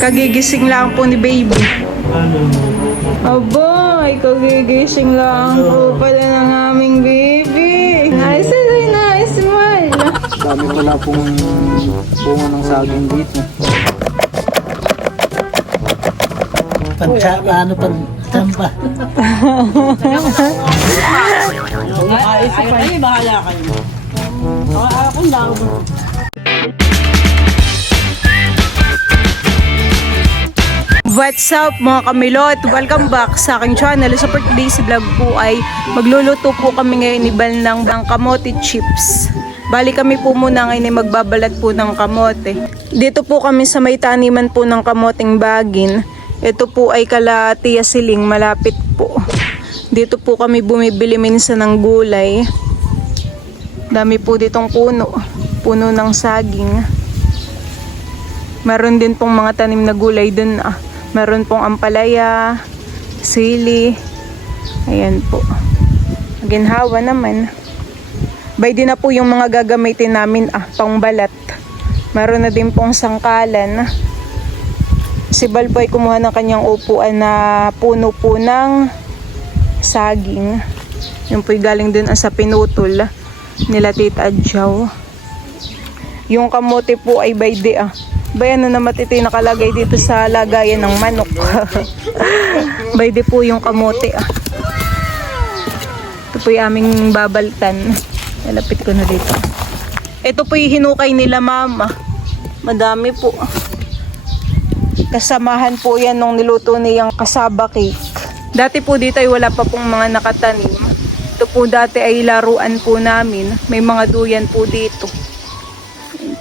Kagigising lang po ni baby. Aba, kagigising lang po pala ng aming baby. Nice, nice, smile. Dami pala pong bunga ng saging dito. Ano pagtampa? Ay, bahala kayo. Ako lang. What's up mga kamilot? Welcome back sa aking channel. Sa today's vlog po ay magluluto po kami ngayon ni Bal ng kamote chips. Bali kami po muna ngayon ay magbabalat po ng kamote. Dito po kami sa may taniman po ng kamoteng bagin. Ito po ay kala Tia Siling, malapit po. Dito po kami bumibili minsan ng gulay. Dami po ditong puno ng saging. Meron din pong mga tanim na gulay dun. Meron pong ampalaya, sili. Ayan po. Ginhawa naman. Bay din na po yung mga gagamitin namin pangbalat. Meron na din pong sangkalan. Si Bal po ay kumuha ng kanyang upuan na puno po ng saging. Yung po'y galing din sa pinutol nila Tita Adjaw. Yung kamote po ay bayde Bayan na naman ito yung nakalagay dito sa lagayan ng manok. Bayde po yung kamote Ito po yung aming babaltan. Malapit ko na dito. Ito po yung hinukay nila mama. Madami po. Kasamahan po yan nung niluto niyang kasaba cake. Dati po dito ay wala pa pong mga nakatanim. Ito po dati ay laruan po namin. May mga duyan po dito.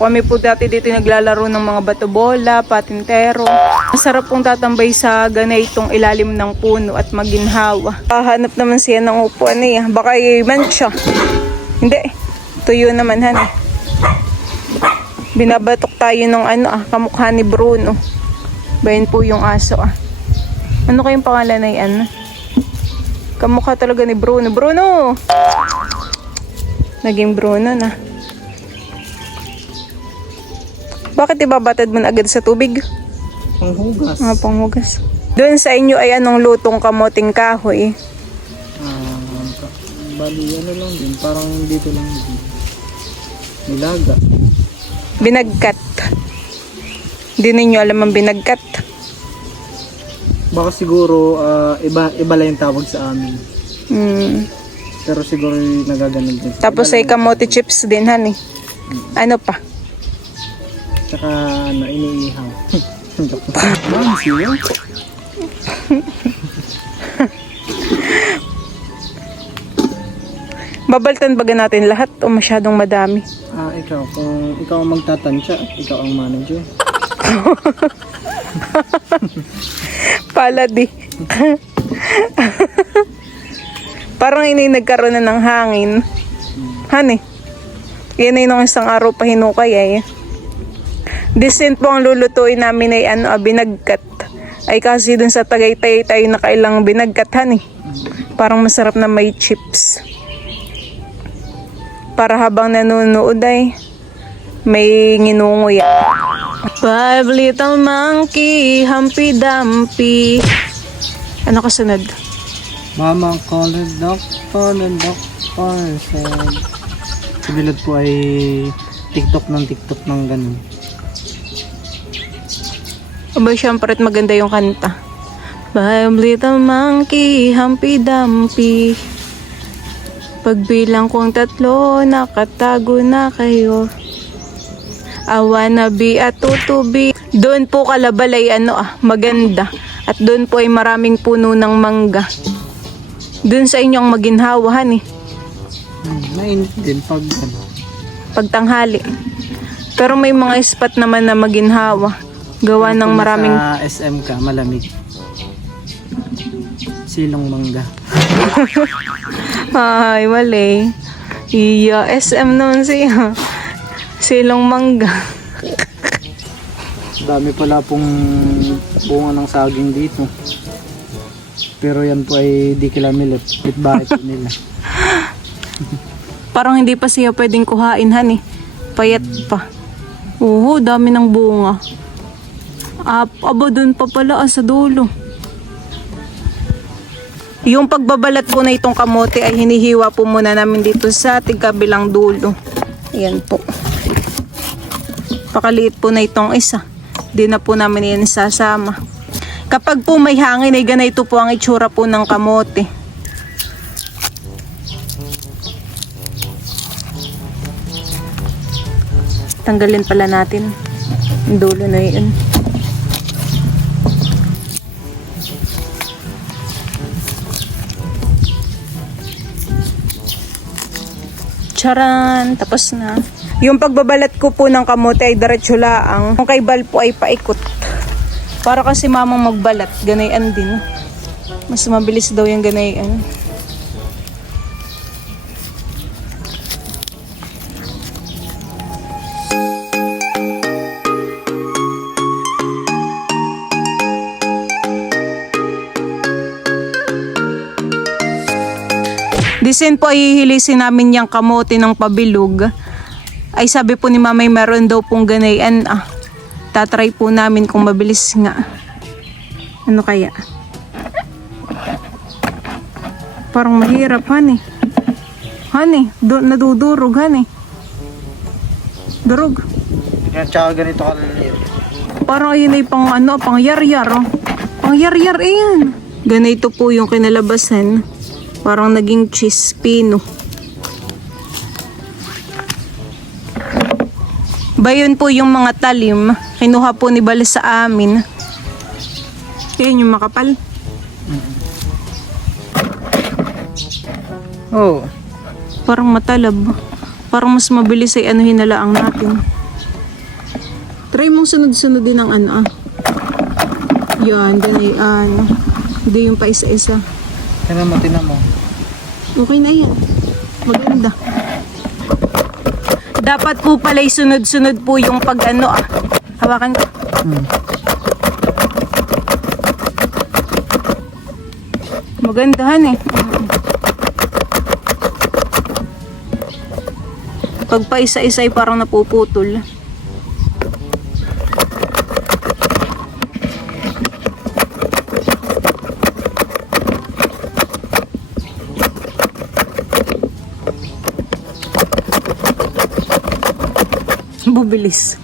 Kami po dati dito naglalaro ng mga bato-bola, patintero. Masarap pong tatambay sa ganitong ilalim ng puno at maginhawa. Hanap naman siya ng upuan niya. Baka i-mancha. Hindi. Tuyo naman Binabatok tayo ng kamukha ni Bruno. Bayan po yung aso Ano kayong pangalan na yan? Kamukha talaga ni Bruno. Bruno! Naging Bruno na. Bakit ibabatad mo na agad sa tubig? Panghugas. Panghugas. Doon sa inyo ay anong lutong kamoting kahoy? Bali, lang din. Parang dito lang din. Nilaga. Binagkat. Hindi ninyo alam ang binagkat. Baka siguro iba lang yung tawag sa amin. Pero siguro yung nagaganon din. Tapos ay kamote chips din, Ano pa? Tsaka iniihaw. Ma'am, siya? Babaltan baga natin lahat o masyadong madami? Ikaw. Kung ikaw ang magtatansya, ikaw ang manager. Paladi. Parang ini nagkaroon na ng hangin. Yan ay nung isang araw pa hinukay Decent po ang lulutuin namin ay binagkat. Ay kasi dun sa Tagaytay tayo nakailang binagkat Parang masarap na may chips. Para habang nanonood ay may nginunguya. 5 little monkey, Humpy Dumpy. Ano kasunod? Mama called the doctor said. Si Bilod po ay TikTok ng ganun. Aba, syempre maganda yung kanta. 5 little monkey, Humpy Dumpy. Pagbilang kong 3, nakatago na kayo. I wanna be a tutubi. Doon po Kalabalay maganda. At doon po ay maraming puno ng mangga. Doon sa inyong maginhawa Mainit din pag tanghali. Pero may mga spot naman na maginhawa. Gawa ng maraming... Sa SM ka, malamig. Silong mangga. Ay, wala SM naman siya. Silong mangga. Dami pala pong bunga ng saging dito. Pero yan po ay di kilamilot. Bitbahay po nila. Parang hindi pa siya pwedeng kuhain Payat pa. Dami ng bunga. Aba, dun pa pala sa dulo. Yung pagbabalat po na itong kamote ay hinihiwa po muna namin dito sa tigkabilang dulo. Ayan po. Pakaliit po na itong isa. Di na po namin yan sasama. Kapag po may hangin ay ganito po ang itsura po ng kamote. Tanggalin pala natin yung dulo na yun. Charan! Tapos na. Yung pagbabalat ko po ng kamote ay diretso laang. Yung kay Bal po ay paikot. Para kasi mamang magbalat, ganayan din. Mas mabilis daw yung ganayan. Disin po ay hihilisin namin yung kamote ng pabilog. Ay sabi po ni Mamay meron daw pong ganayan. Tatry po namin kung mabilis nga. Ano kaya? Parang mahirap, honey. Honey, nadudurog, honey. Durog. Yan, tsaka ganito kaliliit. Parang yun ay pang yar-yar. Oh. Pang yar-yar, yan. Ganito po yung kinalabasan. Parang naging cheese pino. Bayon po yung mga talim. Kinuha po ni Bala sa amin. Yan yung makapal. Oh. Parang matalab. Parang mas mabilis ay hinalaang natin. Try mong sunod-sunod din ang Yan, ganyan. Hindi yung pa isa-isa. Tingnan mo. Okay na yan. Maganda. Dapat po pala sunod-sunod po yung pag hawakan ko. Magandahan eh. Pag pa isa-isa ay parang napuputol. Bubilis.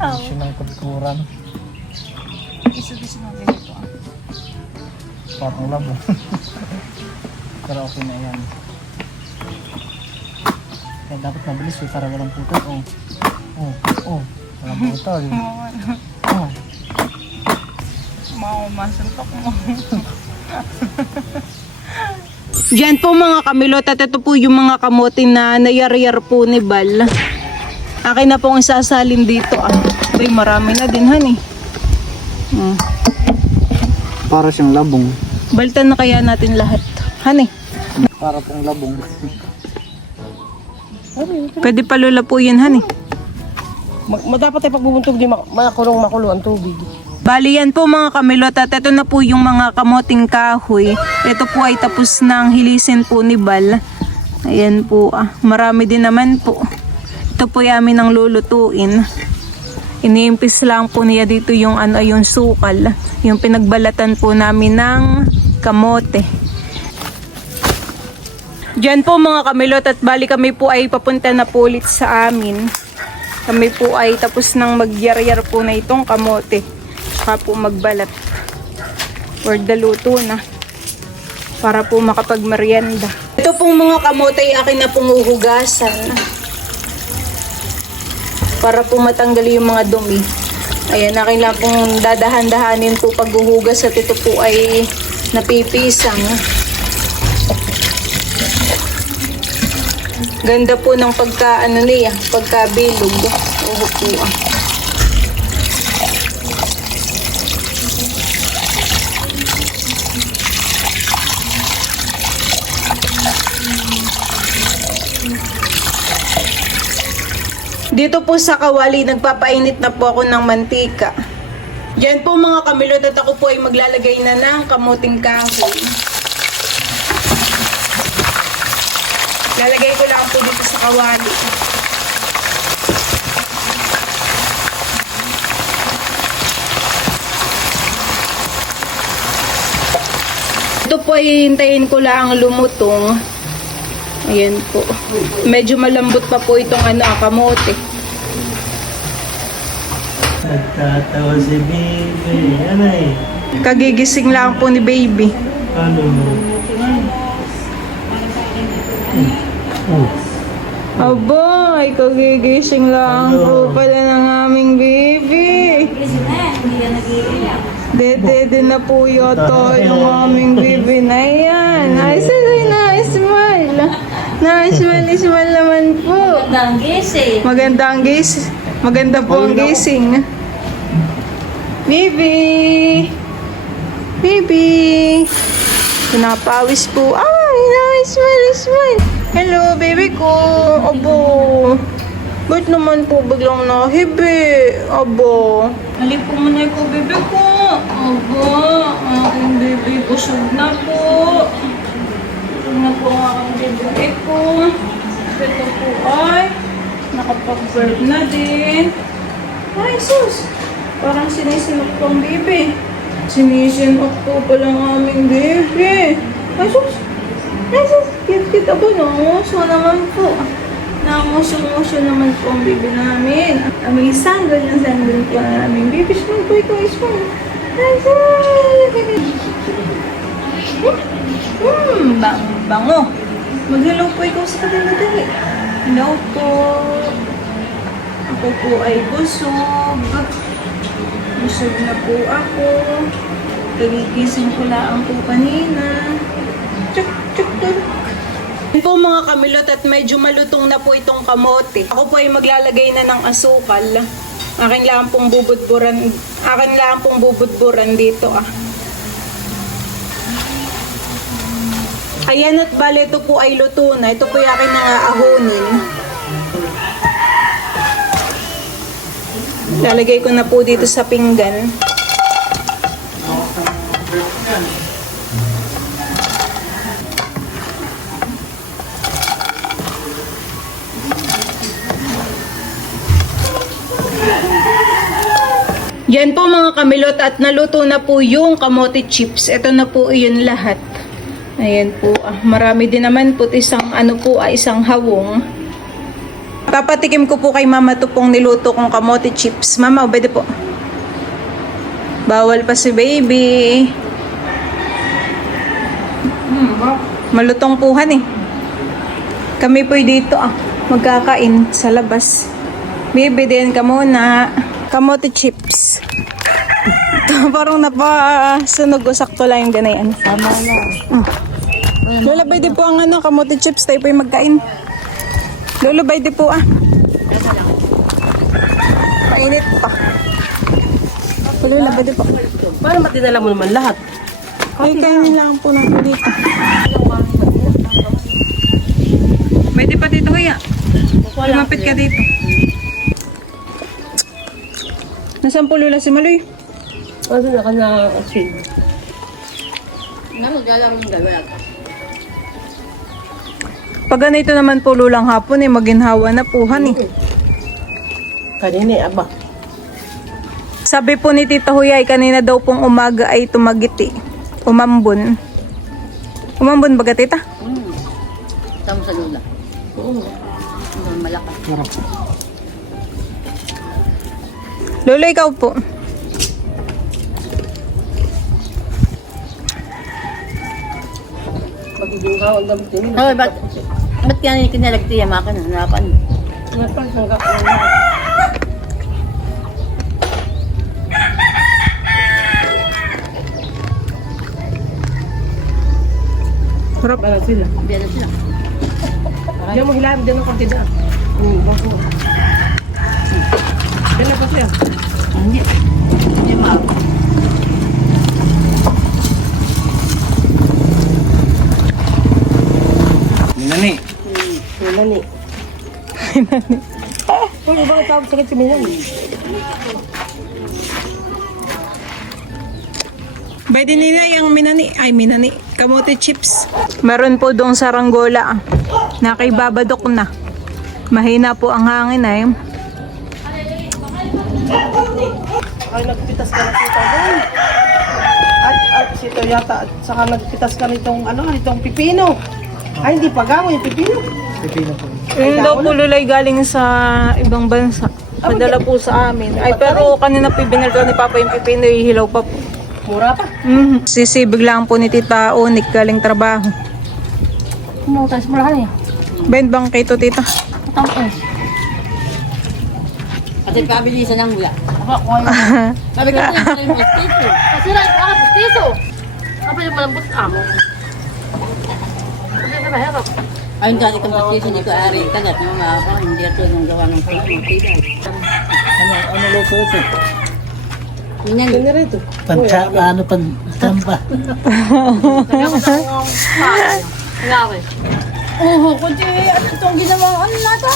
Issue ng kulturan. Isa-isa natin ito. Parang labo. Pero okay na yan. Kaya dapat mabilis para walang putol. Walang putol. Masuntok mo. Diyan po mga kamilot at ito po yung mga kamote na nayar-yar po ni Bal. Akin na pong isasalin dito. Ay, marami na din, honey. Para siyang labong. Baltan na kaya natin lahat. Honey. Para pong labong. Pwede palula po yun, honey. Dapat ay pagbubuntog di makulo ang tubig. Bali yan po mga kamilot at ito na po yung mga kamoting kahoy. Ito po ay tapos ng hilisin po ni Bal. Ayan po marami din naman po. Ito po ay amin ang lulutuin. Iniimpis lang po niya dito yung yung sukal. Yung pinagbalatan po namin ng kamote. Diyan po mga kamilot at bali kami po ay papunta na po ulit sa amin. Kami po ay tapos ng magyar-yar po na itong kamote. Saka po magbalat. Or daluto na. Para po makapagmerienda. Ito pong mga kamote ay akin na pong uhugasan. Para po matanggal yung mga dumi. Ayan, akin lang pong dadahan-dahanin po paghuhugas at ito po ay napipisang. Ganda po ng pagkabilog. Oo po Dito po sa kawali, nagpapainit na po ako ng mantika. Diyan po mga kamilot at ako po ay maglalagay na ng kamuting kahoy. Lalagay ko lang po dito sa kawali. Ito po ay hintayin ko lang lumutong. Ayan po. Medyo malambot pa po itong kamote. Nagtatawa si baby. Anay. Kagigising lang po ni baby. Ano? Aba, ay kagigising lang po pala ng aming baby. Dede na po yata yung aming baby na yan. Ay, na-smile. Na-smile naman po. Magandang gising. Magandang gising. Maganda po ang gising. Baby! Baby! Pinapawis po. Ay, smile. Hello, baby ko. Abo. Ba't naman po biglang nahibi? Abo. Halip po muna ko, baby ko. Abo. Aking baby busog na po. Busog na po ang aking baby ko. Ito po ay nakapag-birth na din. Ay, sus! Parang sinisinok po ang baby. Sinisinok po pala ang aming baby. Ay, sus! Ay, sus! Cute aba, nanguso naman po. Nanguso naman po ang baby namin. May sanggol po ang aming baby. Smile po ikaw, smile. Ay, sus! Bango. Mag-hello po ikaw sa kadali. Hello po. Ako po ay busog. Busog na po ako. Kagigising ko lang po kanina. Chuk. Yan po mga kamilot at medyo malutong na po itong kamote. Ako po ay maglalagay na ng asukal. Akin lang pong bubudburan dito Ayan at bale ito po ay luto na. Ito po yung aking ahoonin. Lalagay ko na po dito sa pinggan. Yan po mga kamilot at naluto na po yung kamote chips. Ito na po yun lahat. Ayan po. Marami din naman po isang isang hawong. Papatikim ko po kay mama to pong niluto kong kamote chips. Mama, obede po. Bawal pa si baby. Malutong puhan eh. Kami po dito magkakain sa labas. Baby din ka muna. Kamote chips. Parang napasunog o sakto lang yung ganayan. Tama na. Lola, pwede po ang kamote chips. Tayo po yung magkain. Lola, pwede po Mainit pa. Lola, pwede po. Para matinala mo naman lahat. Ay, kainin lang po natin dito. Pwede pa dito, kuya. Lumapit ka dito. Nasaan po Lola si Maloy? Ano na ka na-achieve? Maglalaro ng gawin. Pag ganito naman po lulang hapon maginhawa na puhan Kanina aba. Sabi po ni Tita Huyay, kanina daw pong umaga ay tumagiti. Umambon. Umambon ba ka, Tita? Tama sa lula. Oo. Malakas. Lola, ikaw po. Magiging hawag na bitin. Hoy, ba't kaya kinalagti yung makan? Hanapan. Nagpagsanggap na Harap. Para sila. Biyan na sila. Diyan mo hilahan, diyan ang konti dyan. Bangko. Diyan na pa siya. Hindi. Hindi maawa. Minani. Minani. Kung ibang tawag sa kitsiminan. Pwede nila yung minani, kamote chips. Meron po doong saranggola. Nakibabadok na. Mahina po ang hangin ay. Ay, nagpitas ka na tita doon. At sito yata, at saka nagpitas ka nitong pipino. Ay, hindi pa gamo yung pipino. Pipino po. Yung daw po lulay galing sa ibang bansa. Padala po sa amin. Ay, pero kanina po binilto ni Papa yung pipino, hihilaw pa po. Mura pa. Sisibig lang po ni Tita Onik galing trabaho. Kumutas mo lang eh. Ben bang kito, Tita? Tapos. Kasi pabilisan ng wala. Sabi ko sa'yo, yung postiso. Kasi lang, postiso. Kapag yung malambot amo. Kasi na mahirap. Ayun dati kang postiso, hindi ko ari. Kagat yung mga ako, hindi ito nung gawa ng pagkakita. Ano luto ito? Ganyan. Ganyan rin ito. Pansamba. Ngawe. Oo, kundi ano itong ginawa, ano nata?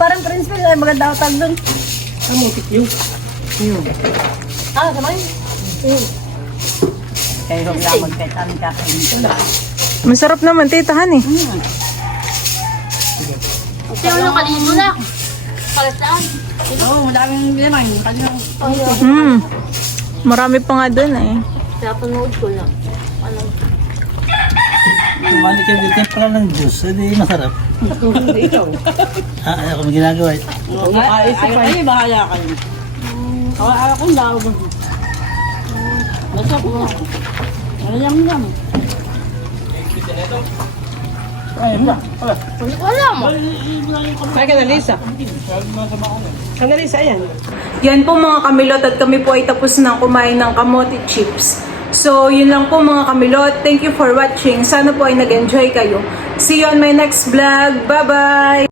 Parang principal, ay maganda ako tag doon. Ang mutik yun. Ah, sabay? Kaya huwag lamang kahit anong kakainin ko lang. Masarap naman, Tita Han eh. Kasi ano, kalino na. Palasaan. Oo, madaming limang. Kalino. Marami pa nga doon eh. Kaya panood ko lang. Ano? Tumali kayo dito pala ng juice. Hindi masarap. Ako may ginagawa. Ay, bahala ka rin. Ako lang. Basta ko na. Ano lang. Wala mo. Ay, kanalisa. Kanalisa, ayan. Yan po mga kamilot at kami po ay tapos na kumain ng kamote chips. So, yun lang po mga kamilot. Thank you for watching. Sana po ay nag-enjoy kayo. See you on my next vlog. Bye-bye!